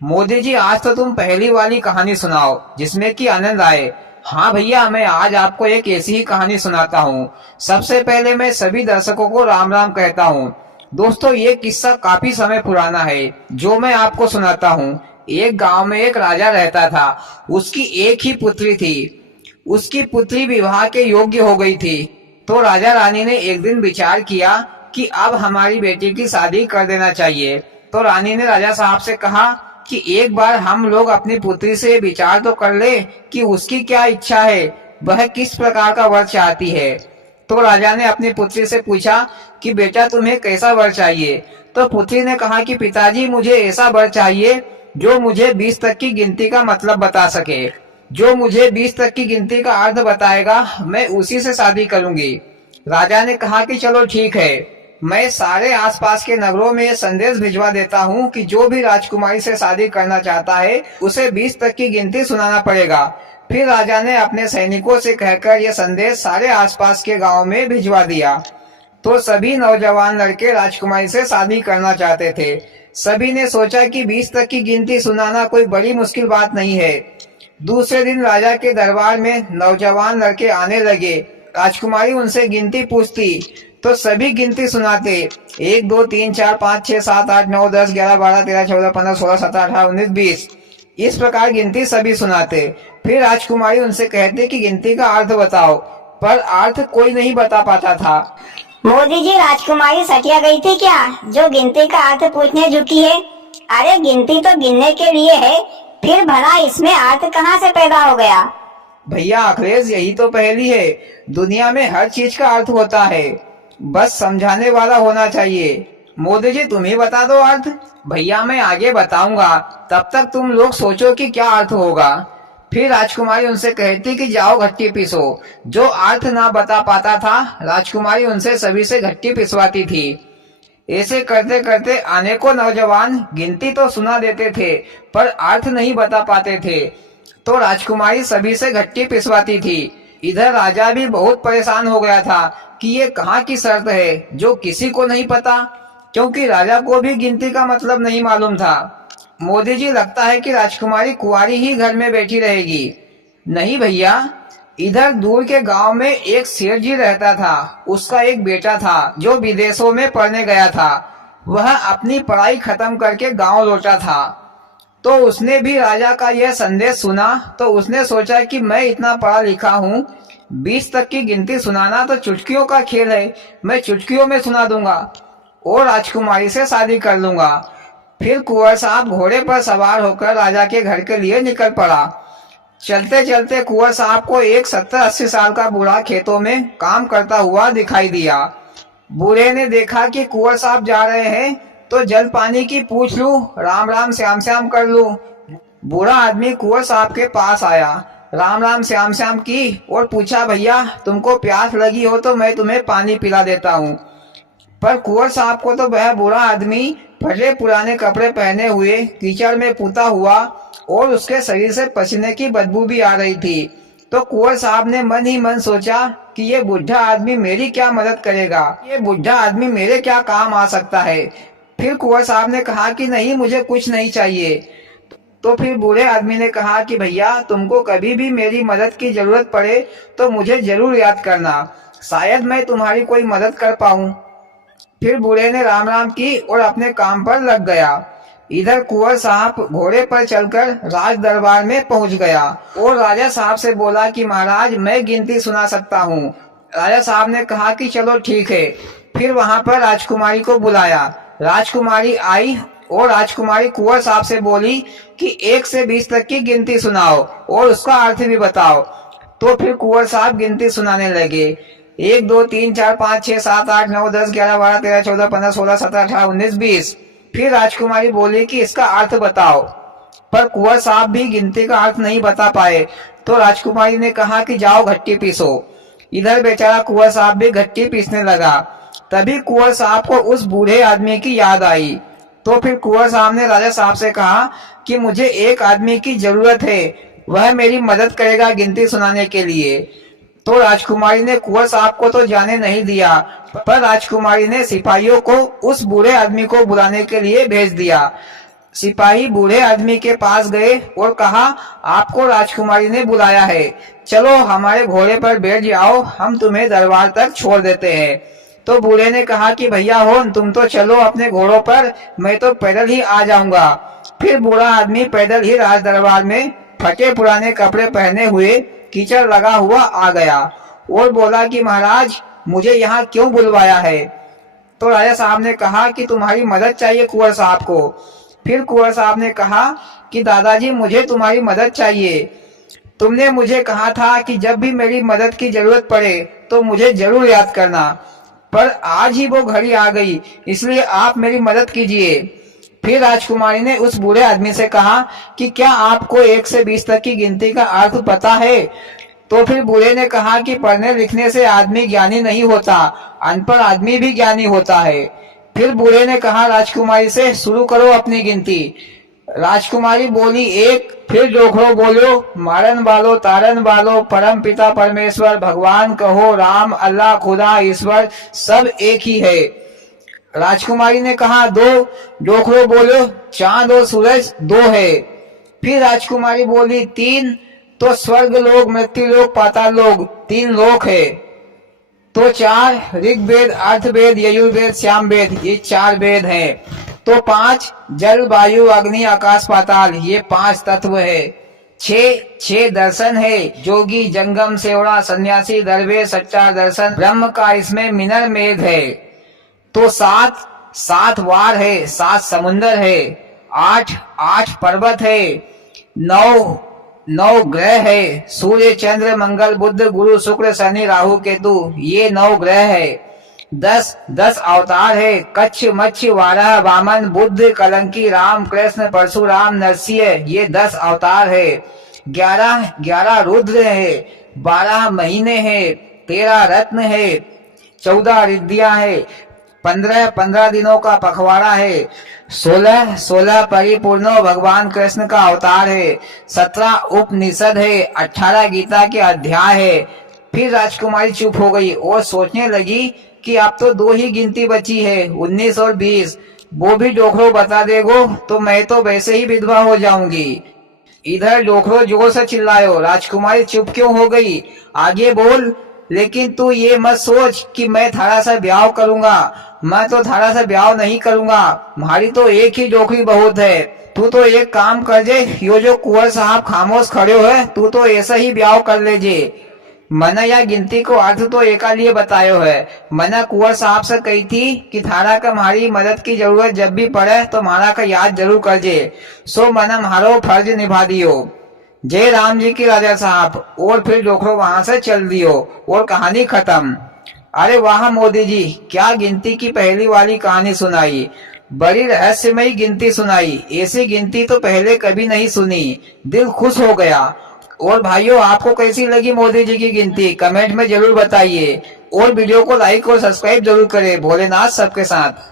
मोदी जी, आज तो तुम पहली वाली कहानी सुनाओ जिसमें कि आनंद आए। हाँ भैया, मैं आज आपको एक ऐसी ही कहानी सुनाता हूँ। सबसे पहले मैं सभी दर्शकों को राम राम कहता हूँ। दोस्तों, ये किस्सा काफी समय पुराना है जो मैं आपको सुनाता हूँ। एक गांव में एक राजा रहता था। उसकी एक ही पुत्री थी। उसकी पुत्री विवाह के योग्य हो गई थी। तो राजा रानी ने एक दिन विचार किया कि अब हमारी बेटी की शादी कर देना चाहिए। तो रानी ने राजा साहब से कहा कि एक बार हम लोग अपनी पुत्री से विचार तो कर ले कि उसकी क्या इच्छा है, वह किस प्रकार का वर चाहती है। तो राजा ने अपनी पुत्री से पूछा कि बेटा, तुम्हें कैसा वर चाहिए। तो पुत्री ने कहा कि पिताजी, मुझे ऐसा वर चाहिए जो मुझे 20 तक की गिनती का मतलब बता सके। जो मुझे 20 तक की गिनती का अर्थ बताएगा, मैं उसी से शादी करूंगी। राजा ने कहा कि चलो ठीक है, मैं सारे आसपास के नगरों में संदेश भिजवा देता हूँ कि जो भी राजकुमारी से शादी करना चाहता है उसे 20 तक की गिनती सुनाना पड़ेगा। फिर राजा ने अपने सैनिकों से कहकर यह संदेश सारे आसपास के गांव में भिजवा दिया। तो सभी नौजवान लड़के राजकुमारी से शादी करना चाहते थे। सभी ने सोचा कि 20 तक की गिनती सुनाना कोई बड़ी मुश्किल बात नहीं है। दूसरे दिन राजा के दरबार में नौजवान लड़के आने लगे। राजकुमारी उनसे गिनती पूछती तो सभी गिनती सुनाते। 1 2 3 4 5 6 7 8 9 10 11 12 13 14 15 16 17 18 19 20, इस प्रकार गिनती सभी सुनाते। फिर राजकुमारी उनसे कहती कि गिनती का अर्थ बताओ, पर अर्थ कोई नहीं बता पाता था। मोदी जी, राजकुमारी सटिया गई थी क्या जो गिनती का अर्थ पूछने झुकी है? अरे गिनती तो गिनने के लिए है, फिर भला इसमें अर्थ कहाँ से पैदा हो गया? भैया अखिलेश, यही तो पहेली है। दुनिया में हर चीज का अर्थ होता है, बस समझाने वाला होना चाहिए। मोदी जी, तुम ही बता दो अर्थ। भैया मैं आगे बताऊंगा, तब तक तुम लोग सोचो कि क्या अर्थ होगा। फिर राजकुमारी उनसे कहती कि जाओ घट्टी पीसो। जो अर्थ ना बता पाता था, राजकुमारी उनसे सभी से घट्टी पिसवाती थी। ऐसे करते करते अनेकों नौजवान गिनती तो सुना देते थे, पर अर्थ नहीं बता पाते थे। तो राजकुमारी सभी से घट्टी पिसवाती थी। इधर राजा भी बहुत परेशान हो गया था कि ये कहाँ की शर्त है जो किसी को नहीं पता, क्योंकि राजा को भी गिनती का मतलब नहीं मालूम था। मोदी जी, लगता है कि राजकुमारी कुंवारी ही घर में बैठी रहेगी। नहीं भैया, इधर दूर के गांव में एक सेठ जी रहता था। उसका एक बेटा था जो विदेशों में पढ़ने गया था। वह अपनी पढ़ाई खत्म करके गांव लौटा था। तो उसने भी राजा का यह संदेश सुना। तो उसने सोचा कि मैं इतना पढ़ा लिखा हूँ, 20 तक की गिनती सुनाना तो चुटकियों का खेल है, मैं चुटकियों में सुना दूंगा और राजकुमारी से शादी कर लूंगा। फिर कुंवर साहब घोड़े पर सवार होकर राजा के घर के लिए निकल पड़ा। चलते चलते कुंवर साहब को एक 70-80 साल का बूढ़ा खेतों में काम करता हुआ दिखाई दिया। बूढ़े ने देखा कि कुंवर साहब जा रहे हैं तो जल पानी की पूछ लूं, राम राम श्याम श्याम कर लूं। बूढ़ा आदमी कुंवर साहब के पास आया, राम राम श्याम श्याम की और पूछा, भैया तुमको प्यास लगी हो तो मैं तुम्हें पानी पिला देता हूँ। पर कुंवर साहब को तो वह बूढ़ा आदमी फटे पुराने कपड़े पहने हुए, कीचड़ में पुता हुआ और उसके शरीर से पसीने की बदबू भी आ रही थी। तो कुंवर साहब ने मन ही मन सोचा कि ये बुढ़ा आदमी मेरी क्या मदद करेगा, ये बुढ़ा आदमी मेरे क्या काम आ सकता है। फिर कुंवर साहब ने कहा कि नहीं, मुझे कुछ नहीं चाहिए। तो फिर बूढ़े आदमी ने कहा कि भैया, तुमको कभी भी मेरी मदद की जरूरत पड़े तो मुझे जरूर याद करना, शायद मैं तुम्हारी कोई मदद कर पाऊं। फिर बूढ़े ने राम राम की और अपने काम पर लग गया। इधर कुंवर साहब घोड़े पर चलकर राज दरबार में पहुंच गया और राजा साहब से बोला कि महाराज, मैं गिनती सुना सकता हूँ। राजा साहब ने कहा कि चलो ठीक है। फिर वहां पर राजकुमारी को बुलाया। राजकुमारी आई और राजकुमारी कुंवर साहब से बोली कि 1 से 20 तक की गिनती सुनाओ और उसका अर्थ भी बताओ। तो फिर कुंवर साहब गिनती सुनाने लगे। 1 2 3 4 5 6 7 8 9 10 11 12 13 14 15 16 17 18 19 20। फिर राजकुमारी बोली कि इसका अर्थ बताओ, पर कुंवर साहब भी गिनती का अर्थ नहीं बता पाए। तो राजकुमारी ने कहा कि जाओ घट्टी पीसो। इधर बेचारा कुंवर साहब भी घट्टी पीसने लगा। तभी कुंवर साहब को उस बूढ़े आदमी की याद आई। तो फिर कुंवर साहब ने राजा साहब से कहा कि मुझे एक आदमी की जरूरत है, वह मेरी मदद करेगा गिनती सुनाने के लिए। तो राजकुमारी ने कुंवर साहब को तो जाने नहीं दिया, पर राजकुमारी ने सिपाहियों को उस बूढ़े आदमी को बुलाने के लिए भेज दिया। सिपाही बूढ़े आदमी के पास गए और कहा, आपको राजकुमारी ने बुलाया है, चलो हमारे घोड़े पर बैठ जाओ, हम तुम्हें दरबार तक छोड़ देते हैं। तो बूढ़े ने कहा कि भैया हो, तुम तो चलो अपने घोड़ों पर, मैं तो पैदल ही आ जाऊंगा। फिर बूढ़ा आदमी पैदल ही राज दरबार में फटे पुराने कपड़े पहने हुए कीचड़ लगा हुआ आ गया और बोला कि महाराज, मुझे यहाँ क्यों बुलवाया है? तो राजा साहब ने कहा कि तुम्हारी मदद चाहिए कुंवर साहब को। फिर कुंवर साहब ने कहा कि दादाजी, मुझे तुम्हारी मदद चाहिए। तुमने मुझे कहा था कि जब भी मेरी मदद की जरूरत पड़े तो मुझे जरूर याद करना, पर आज ही वो घड़ी आ गई, इसलिए आप मेरी मदद कीजिए। फिर राजकुमारी ने उस बूढ़े आदमी से कहा कि क्या आपको 1 से 20 तक की गिनती का अर्थ पता है? तो फिर बूढ़े ने कहा कि पढ़ने लिखने से आदमी ज्ञानी नहीं होता, अनपढ़ आदमी भी ज्ञानी होता है। फिर बूढ़े ने कहा राजकुमारी से, शुरू करो अपनी गिनती। राजकुमारी बोली 1। फिर जोखड़ो बोलो, मारन वालो तारन वालो, परम पिता परमेश्वर, भगवान कहो, राम, अल्लाह, खुदा, ईश्वर सब एक ही है। राजकुमारी ने कहा 2। जोखड़ो बोलो, चांद और सूरज 2 है। फिर राजकुमारी बोली 3। तो स्वर्ग लोक, मृत्यु लोक, पाताल लोक 3 लोक है। तो 4। ऋग्वेद, अर्थवेद, यजुर्वेद, सामवेद ये 4 वेद हैं। तो 5। जल, वायु, अग्नि, आकाश, पाताल ये 5 तत्व है। 6 दर्शन है, जोगी, जंगम, सेवड़ा, सन्यासी, दरवेश, सच्चा दर्शन, ब्रह्म का इसमें मिनर मेघ है। तो 7 वार है, 7 समुंदर है। 8 पर्वत है। 9 ग्रह है, सूर्य, चंद्र, मंगल, बुध, गुरु, शुक्र, शनि, राहु, केतु ये 9 ग्रह है। 10 अवतार है, कच्छ, मच्छ, वाराह, वामन, बुद्ध, कलंकी, राम, कृष्ण, परशुराम, नरसिंह ये 10 अवतार है। 11 रुद्र है, 12 महीने है, 13 रत्न है, 14 रिद्धियां है, 15 दिनों का पखवाड़ा है, 16 परिपूर्ण भगवान कृष्ण का अवतार है, 17 उपनिषद है, 18 गीता के अध्याय है। फिर राजकुमारी चुप हो गई और सोचने लगी कि अब तो 2 ही गिनती बची है, 19 और 20। वो भी डोखरो बता देगो तो मैं तो वैसे ही विधवा हो जाऊंगी। इधर डोखरो जोर से चिल्लायो, राजकुमारी चुप क्यों हो गई? आगे बोल। लेकिन तू ये मत सोच कि मैं थारा से ब्याह करूंगा, मैं तो थारा से ब्याह नहीं करूंगा, हमारी तो एक ही डोकरी बहुत है। तू तो एक काम कर जे, यो जो कुंवर साहब खामोश खड़े हो है, तू तो ऐसा ही ब्याह कर ले जे। मैंने यह गिनती को अर्थ तो एका लिए बतायो है। मैंने कुंवर साहब से कही थी कि थारा का हमारी मदद की जरूरत जब भी पड़े तो हमारा का याद जरूर कर जे। सो मैंने हमारो फर्ज निभा दियो। जय राम जी की राजा साहब। और फिर डोखरो वहां से चल दियो और कहानी खत्म। अरे वाह मोदी जी, क्या गिनती की पहली वाली कहानी सुनाई, बड़ी रहस्यमयी गिनती सुनाई। ऐसी गिनती तो पहले कभी नहीं सुनी, दिल खुश हो गया। और भाइयों, आपको कैसी लगी मोदी जी की गिनती कमेंट में जरूर बताइए और वीडियो को लाइक और सब्सक्राइब जरूर करें। भोलेनाथ सबके साथ।